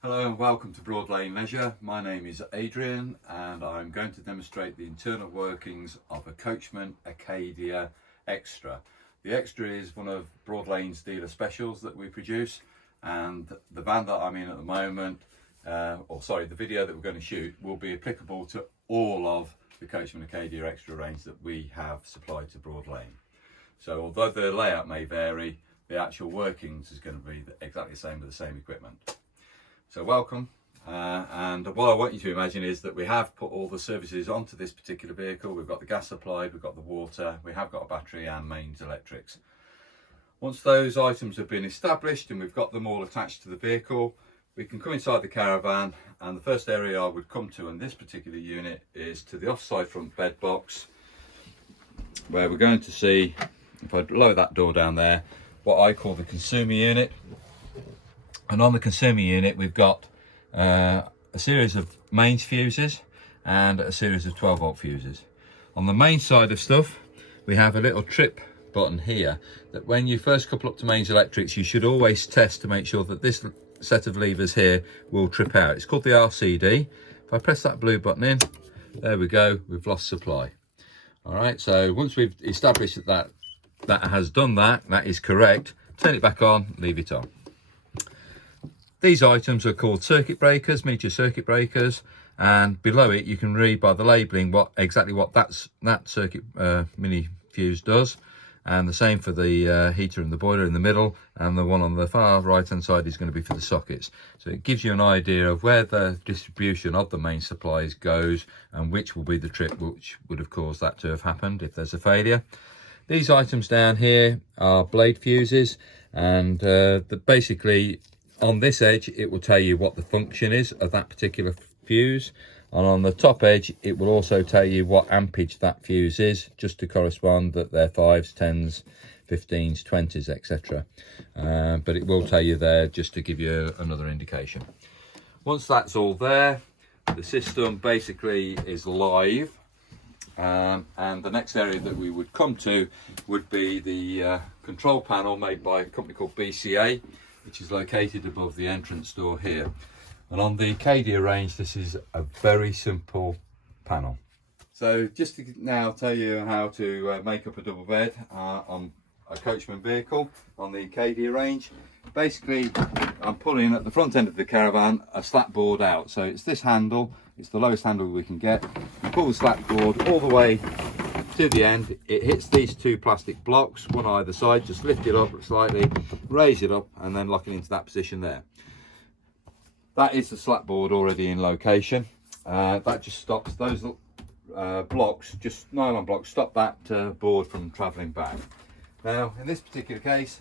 Hello and welcome to Broadlane Leisure. My name is Adrian and I'm going to demonstrate the internal workings of a Coachman Acadia Extra. The Extra is one of Broadlane's dealer specials that we produce, and the van that I'm in at the moment, the video that we're going to shoot will be applicable to all of the Coachman Acadia Extra range that we have supplied to Broadlane. So although the layout may vary, the actual workings is going to be exactly the same with the same equipment. So welcome, and what I want you to imagine is that we have put all the services onto this particular vehicle. We've got the gas supplied, we've got the water, we have got a battery and mains electrics. Once those items have been established and we've got them all attached to the vehicle, we can come inside the caravan, and the first area I would come to in this particular unit is to the offside front bed box, where we're going to see, if I lower that door down there, what I call the consumer unit. And on the consumer unit, we've got a series of mains fuses and a series of 12-volt fuses. On the main side of stuff, we have a little trip button here that when you first couple up to mains electrics, you should always test to make sure that this set of levers here will trip out. It's called the RCD. If I press that blue button in, there we go, we've lost supply. All right, so once we've established that has done that is correct, turn it back on, leave it on. These items are called circuit breakers, miniature circuit breakers, and below it you can read by the labelling exactly what that circuit mini fuse does, and the same for the heater and the boiler in the middle, and the one on the far right hand side is going to be for the sockets. So it gives you an idea of where the distribution of the main supplies goes and which will be the trip which would have caused that to have happened if there's a failure. These items down here are blade fuses, and basically on this edge it will tell you what the function is of that particular fuse, and on the top edge it will also tell you what ampage that fuse is, just to correspond that they're 5s, 10s, 15s, 20s, etc. But it will tell you there just to give you another indication. Once that's all there, the system basically is live, and the next area that we would come to would be the control panel made by a company called BCA, which is located above the entrance door here. And on the Acadia range, this is a very simple panel. So just to now tell you how to make up a double bed on a Coachman vehicle on the Acadia range. Basically, I'm pulling at the front end of the caravan a slat board out. So it's this handle, it's the lowest handle we can get. You pull the slat board all the way to the end, it hits these two plastic blocks, one either side. Just lift it up slightly, raise it up, and then lock it into that position there. That is the slat board already in location. That just stops those blocks, just nylon blocks, stop that board from travelling back. Now in this particular case,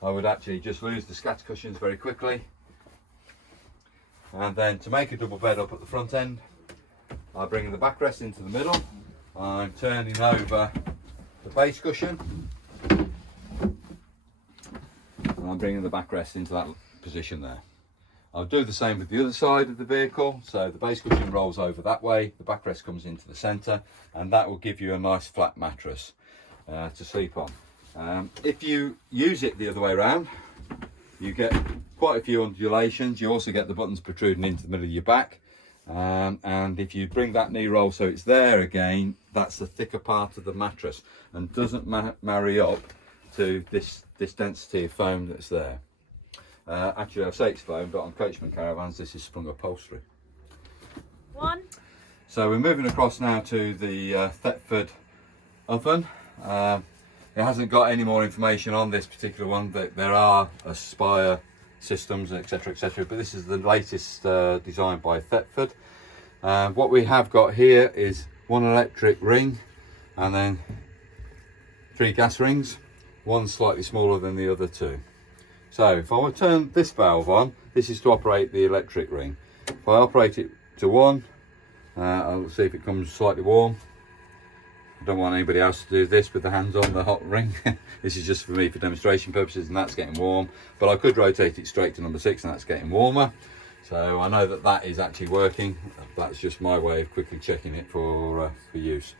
I would actually just lose the scatter cushions very quickly, and then to make a double bed up at the front end, I bring the backrest into the middle. I'm turning over the base cushion, and I'm bringing the backrest into that position there. I'll do the same with the other side of the vehicle. So the base cushion rolls over that way, the backrest comes into the centre, and that will give you a nice flat mattress to sleep on. If you use it the other way around, you get quite a few undulations. You also get the buttons protruding into the middle of your back. And if you bring that knee roll so it's there again, that's the thicker part of the mattress and doesn't marry up to this density of foam that's there. Actually I say it's foam, but on Coachman caravans this is sprung upholstery. So we're moving across now to the Thetford oven. It hasn't got any more information on this particular one, but there are Aspire systems, etc, but this is the latest design by Thetford. What we have got here is one electric ring and then 3 gas rings, one slightly smaller than the other 2. So if I want to turn this valve on, this is to operate the electric ring. If I operate it to 1, I'll see if it comes slightly warm. I don't want anybody else to do this with the hands on the hot ring. This is just for me for demonstration purposes, and that's getting warm. But I could rotate it straight to number 6 and that's getting warmer. So I know that is actually working. That's just my way of quickly checking it for use.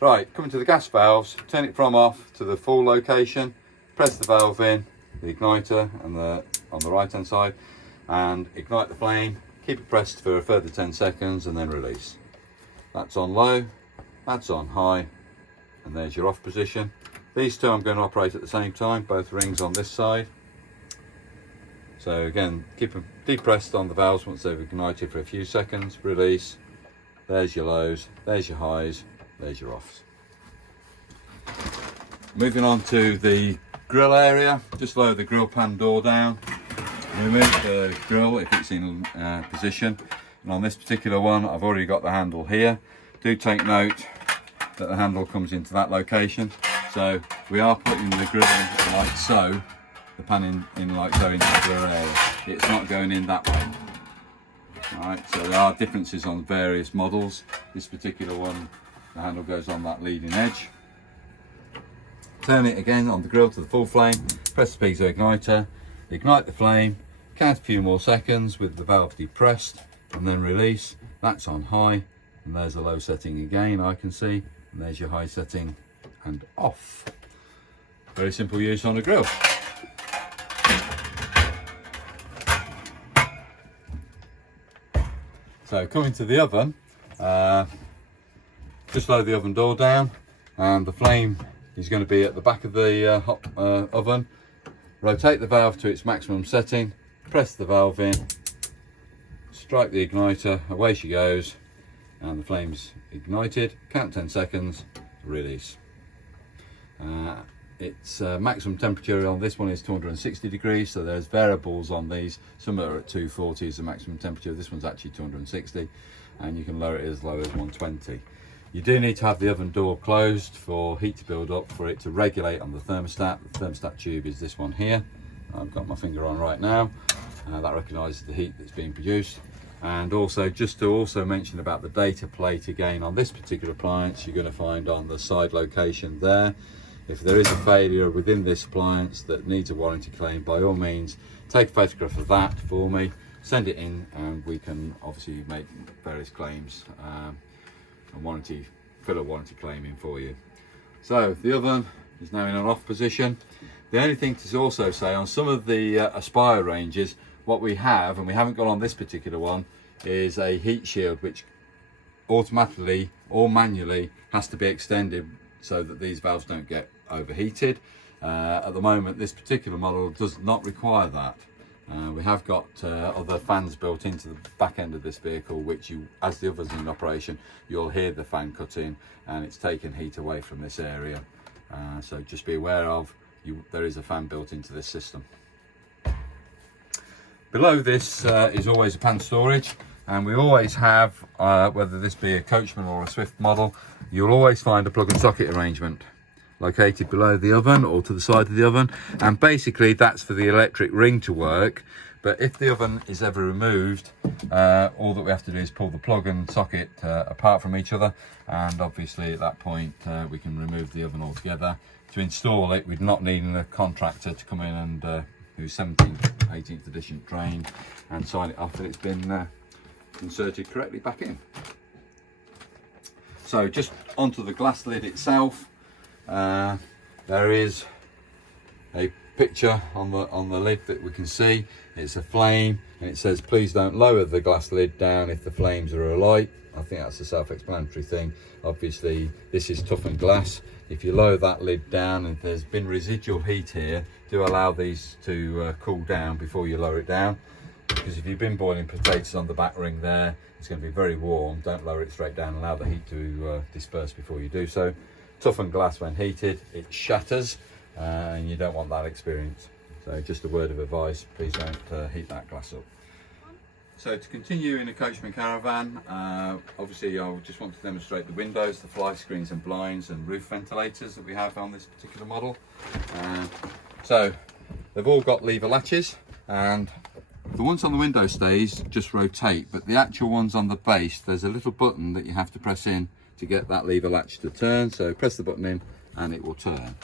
Right, coming to the gas valves, turn it from off to the full location, press the valve in, the igniter and on the right hand side. and ignite the flame. Keep it pressed for a further 10 seconds and then release. That's on low, that's on high, and there's your off position. These two I'm going to operate at the same time, both rings on this side. So again, keep them depressed on the valves once they've ignited for a few seconds, release. There's your lows, there's your highs, there's your offs. Moving on to the grill area, just lower the grill pan door down. Remove the grill if it's in position. And on this particular one, I've already got the handle here. Do take note that the handle comes into that location. So we are putting the grill in like so, the pan in like so into the grill area. It's not going in that way. Right, so there are differences on various models. This particular one, the handle goes on that leading edge. Turn it again on the grill to the full flame, press the piezo igniter, ignite the flame, count a few more seconds with the valve depressed, and then release. That's on high, and there's a low setting again I can see, and there's your high setting and off. Very simple use on a grill. So coming to the oven, just lower the oven door down, and the flame is going to be at the back of the oven. Rotate the valve to its maximum setting, press the valve in, strike the igniter, away she goes, and the flame's ignited. Count 10 seconds, release. Its maximum temperature on this one is 260 degrees, so there's variables on these. Some are at 240 is the maximum temperature, this one's actually 260, and you can lower it as low as 120. You do need to have the oven door closed for heat to build up for it to regulate on the thermostat. The thermostat tube is this one here. I've got my finger on right now. That recognises the heat that's being produced. And also, just to also mention about the data plate again, on this particular appliance, you're going to find on the side location there, if there is a failure within this appliance that needs a warranty claim, by all means, take a photograph of that for me, send it in, and we can obviously make various claims. Fill a warranty claim in for you. So the oven is now in an off position. The only thing to also say on some of the Aspire ranges, what we have, and we haven't got on this particular one, is a heat shield which automatically or manually has to be extended so that these valves don't get overheated. At the moment, this particular model does not require that. We have got other fans built into the back end of this vehicle, which you, as the oven's in operation, you'll hear the fan cut in and it's taken heat away from this area. So just be aware of, there is a fan built into this system. Below this is always a pan storage, and we always have, whether this be a Coachman or a Swift model, you'll always find a plug and socket arrangement located below the oven or to the side of the oven, and basically that's for the electric ring to work. But if the oven is ever removed, all that we have to do is pull the plug and socket apart from each other, and obviously at that point we can remove the oven altogether. To install it, we'd not need a contractor to come in and do 17th, 18th edition drain and sign it off that it's been inserted correctly back in. So just onto the glass lid itself. There is a picture on the lid that we can see. It's a flame, and it says please don't lower the glass lid down if the flames are alight. I think that's a self-explanatory thing. Obviously this is toughened glass. If you lower that lid down and there's been residual heat here, do allow these to cool down before you lower it down, because if you've been boiling potatoes on the back ring there, it's going to be very warm. Don't lower it straight down, allow the heat to disperse before you do so. Toughened glass, when heated, it shatters, and you don't want that experience. So just a word of advice, please don't heat that glass up. So to continue in a Coachman caravan, obviously I just want to demonstrate the windows, the fly screens and blinds and roof ventilators that we have on this particular model. So they've all got lever latches, and the ones on the window stays just rotate, but the actual ones on the base, there's a little button that you have to press in to get that lever latch to turn. So press the button in and it will turn.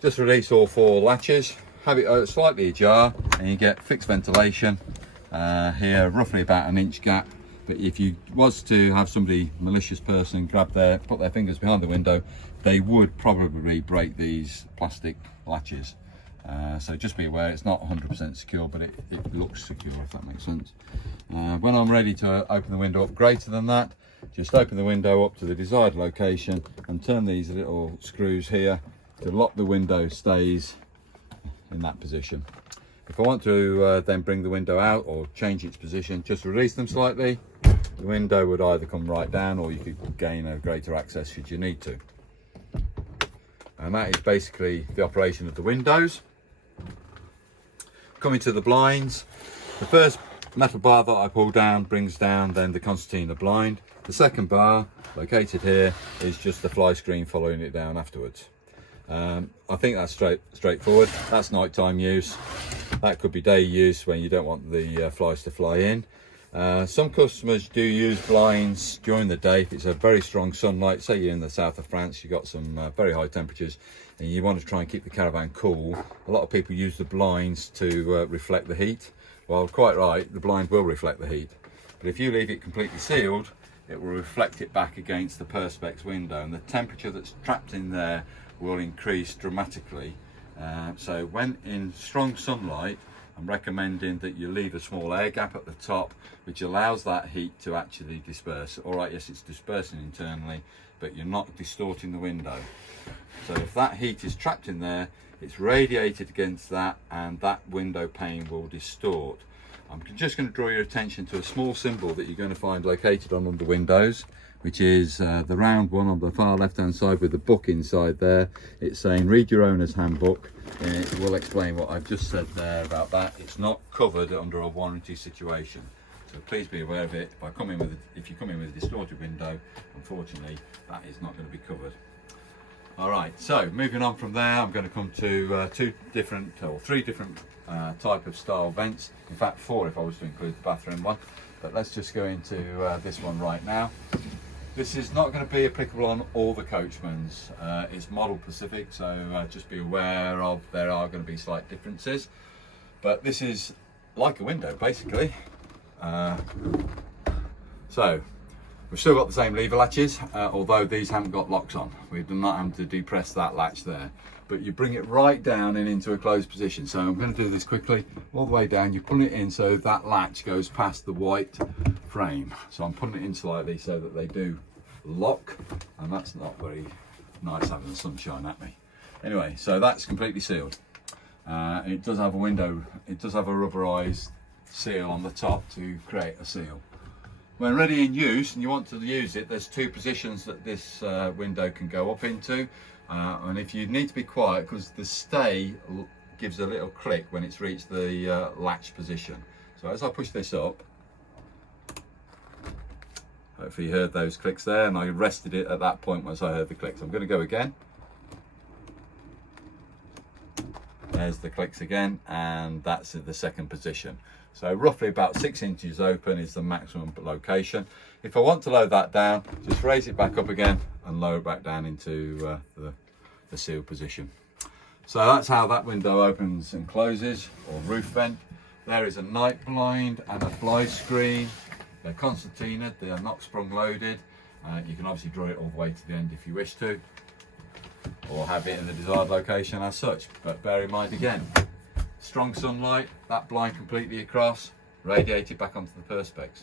Just release all four latches, have it slightly ajar, and you get fixed ventilation here, roughly about an inch gap. But if you was to have somebody, malicious person, put their fingers behind the window, they would probably break these plastic latches. So just be aware, it's not 100% secure, but it looks secure, if that makes sense. When I'm ready to open the window up greater than that, just open the window up to the desired location and turn these little screws here to lock the window stays in that position. If I want to then bring the window out or change its position, just release them slightly. The window would either come right down, or you could gain a greater access should you need to. And that is basically the operation of the windows. Coming to the blinds, the first metal bar that I pull down brings down then the concertina blind. The second bar, located here, is just the fly screen following it down afterwards. I think that's straightforward. That's nighttime use. That could be day use when you don't want the flies to fly in. Some customers do use blinds during the day if it's a very strong sunlight. Say you're in the south of France, you've got some very high temperatures and you want to try and keep the caravan cool. A lot of people use the blinds to reflect the heat. Well, quite right, the blind will reflect the heat. But if you leave it completely sealed, it will reflect it back against the perspex window, and the temperature that's trapped in there will increase dramatically. So when in strong sunlight, I'm recommending that you leave a small air gap at the top, which allows that heat to actually disperse. All right, yes, it's dispersing internally, but you're not distorting the window. So if that heat is trapped in there, it's radiated against that, and that window pane will distort. I'm just going to draw your attention to a small symbol that you're going to find located on the windows, which is the round one on the far left hand side with the book inside there. It's saying read your owner's handbook, and it will explain what I've just said there about that. It's not covered under a warranty situation, so please be aware of it. If you come in with a distorted window, unfortunately that is not going to be covered. All right, so moving on from there, I'm going to come to three different type of style vents. In fact, 4 if I was to include the bathroom one. But let's just go into this one right now. This is not going to be applicable on all the Coachmans. It's model specific, so just be aware of there are going to be slight differences. But this is like a window basically. So we've still got the same lever latches, although these haven't got locks on. We've not had to depress that latch there. But you bring it right down and into a closed position. So I'm going to do this quickly. All the way down, you pull it in so that latch goes past the white frame. So I'm putting it in slightly so that they do lock, and that's not very nice having the sunshine at me. Anyway, so that's completely sealed. It does have a window, it does have a rubberized seal on the top to create a seal. When ready in use and you want to use it, there's 2 positions that this window can go up into. And if you need to be quiet, because the stay gives a little click when it's reached the latch position. So as I push this up, hopefully you heard those clicks there, and I rested it at that point once I heard the clicks. I'm going to go again. There's the clicks again, and that's the second position. So roughly about 6 inches open is the maximum location. If I want to lower that down, just raise it back up again and lower it back down into the seal position. So that's how that window opens and closes, or roof vent. There is a night blind and a fly screen. They're concertina, they are not sprung loaded. You can obviously draw it all the way to the end if you wish to, or have it in the desired location as such. But bear in mind again, strong sunlight, that blind completely across, radiated back onto the perspex.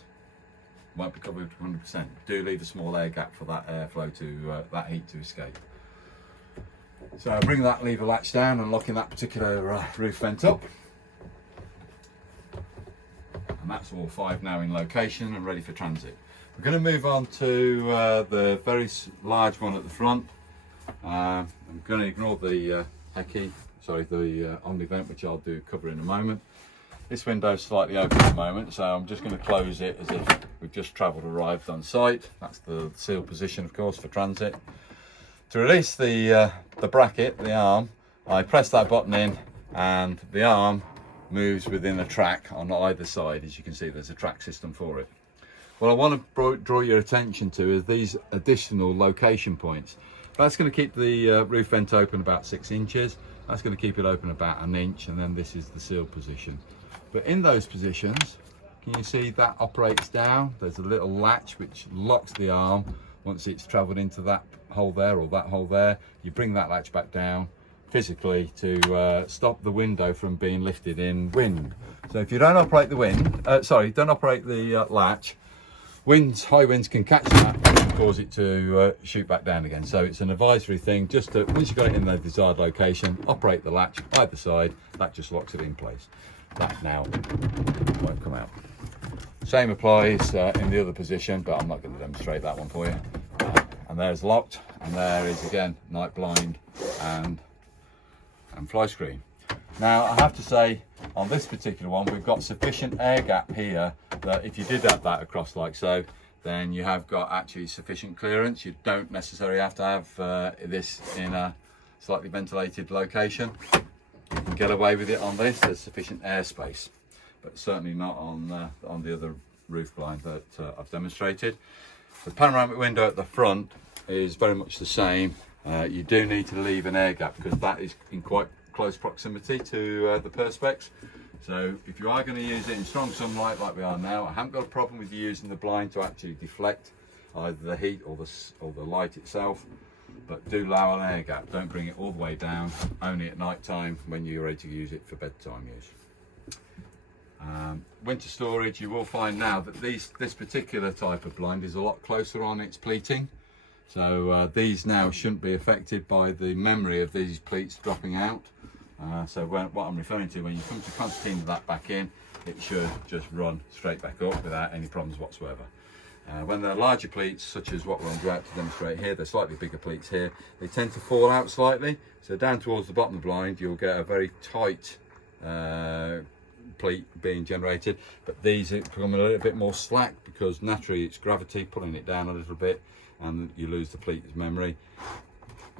Won't be covered 100%. Do leave a small air gap for that airflow to that heat to escape. So I bring that lever latch down and locking that particular roof vent up. And that's all 5 now in location and ready for transit. We're going to move on to the very large one at the front. I'm going to ignore the the Omni vent, which I'll do cover in a moment. This window is slightly open at the moment, so I'm just going to close it as if we've just arrived on site. That's the seal position, of course, for transit. To release the bracket, the arm, I press that button in and the arm moves within a track on either side. As you can see, there's a track system for it. What I want to draw your attention to is these additional location points. That's going to keep the roof vent open about 6 inches. That's going to keep it open about 1 inch, and then this is the seal position. But in those positions, can you see that operates down? There's a little latch which locks the arm. Once it's travelled into that hole there or that hole there, you bring that latch back down, physically to stop the window from being lifted in wind. So if you don't operate the don't operate the latch, high winds can catch that and cause it to shoot back down again. So it's an advisory thing, just to, once you've got it in the desired location, operate the latch either side, that just locks it in place. That now won't come out. Same applies in the other position, but I'm not going to demonstrate that one for you. And there's locked, and there is again night blind and fly screen. Now I have to say, on this particular one, we've got sufficient air gap here that if you did have that across like so, then you have got actually sufficient clearance. You don't necessarily have to have this in a slightly ventilated location. You can get away with it on this. There's sufficient airspace, but certainly not on the other roof blind that I've demonstrated. The panoramic window at the front is very much the same. You do need to leave an air gap because that is in quite close proximity to the perspex. So if you are going to use it in strong sunlight like we are now, I haven't got a problem with you using the blind to actually deflect either the heat or the light itself, but do allow an air gap. Don't bring it all the way down, only at night time when you're ready to use it for bedtime use. Winter storage, you will find now that this particular type of blind is a lot closer on its pleating. So these now shouldn't be affected by the memory of these pleats dropping out. So what I'm referring to, when you come to concertina that back in, it should just run straight back up without any problems whatsoever. When they're larger pleats, such as what we're about to demonstrate here, they're slightly bigger pleats here, they tend to fall out slightly. So down towards the bottom of the blind, you'll get a very tight pleat being generated, but these become a little bit more slack because naturally it's gravity pulling it down a little bit and you lose the pleat's memory.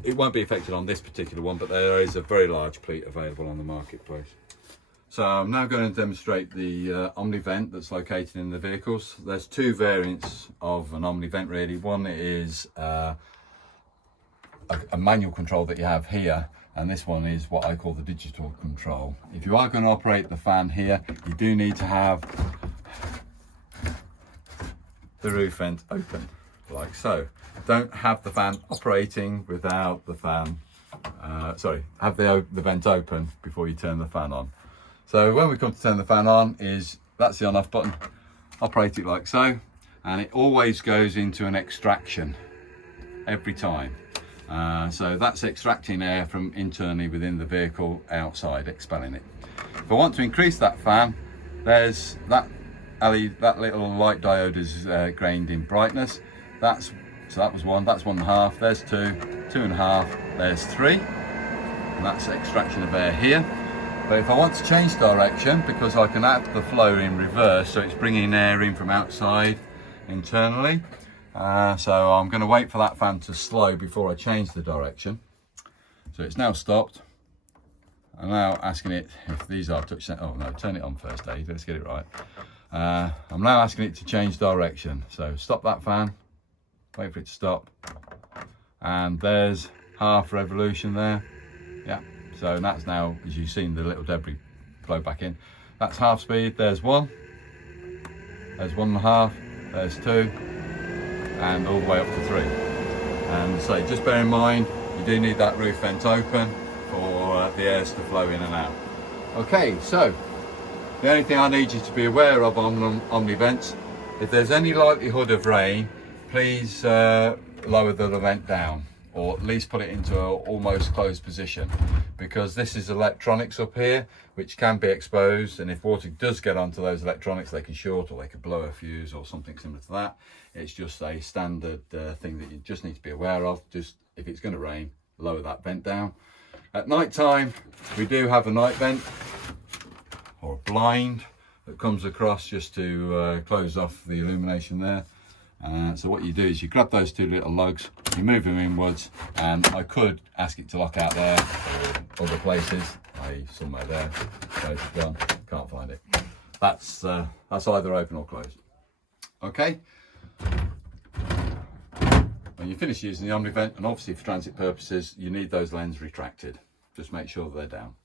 It won't be affected on this particular one, but there is a very large pleat available on the marketplace. So I'm now going to demonstrate the Omni-Vent that's located in the vehicles. There's two variants of an Omni-Vent really. One is a manual control that you have here, and this one is what I call the digital control. If you are going to operate the fan here, you do need to have the roof vent open, like so. Don't have the fan operating without the fan, have the vent open before you turn the fan on. So when we come to turn the fan on, that's the on off button, operate it like so, and it always goes into an extraction every time. So that's extracting air from internally within the vehicle outside, expelling it. If I want to increase that fan, there's that little light diode is grained in brightness. So that was one, that's 1.5, there's 2, 2.5, there's 3, and that's extraction of air here. But if I want to change direction, because I can add the flow in reverse, so it's bringing air in from outside internally. So I'm going to wait for that fan to slow before I change the direction. So it's now stopped. I'm now asking it if these are touch, oh no, turn it on first, Dave, let's get it right. I'm now asking it to change direction. So stop that fan. Wait for it to stop, and there's half revolution there. Yeah, so that's now, as you've seen, the little debris flow back in. That's half speed. There's 1, there's 1.5, there's 2, and all the way up to 3. And so just bear in mind, you do need that roof vent open for the airs to flow in and out. Okay, so the only thing I need you to be aware of on Omni-Vents, if there's any likelihood of rain, please lower the vent down, or at least put it into an almost closed position, because this is electronics up here which can be exposed, and if water does get onto those electronics, they can short or they could blow a fuse or something similar to that. It's just a standard thing that you just need to be aware of. Just if it's going to rain, lower that vent down. At night time, we do have a night vent or a blind that comes across just to close off the illumination there. So what you do is you grab those two little lugs, you move them inwards, and I could ask it to lock out there or other places, i.e. somewhere there, both gone, can't find it. That's either open or closed. Okay. When you finish using the Omni-Vent, and obviously for transit purposes, you need those lenses retracted. Just make sure they're down.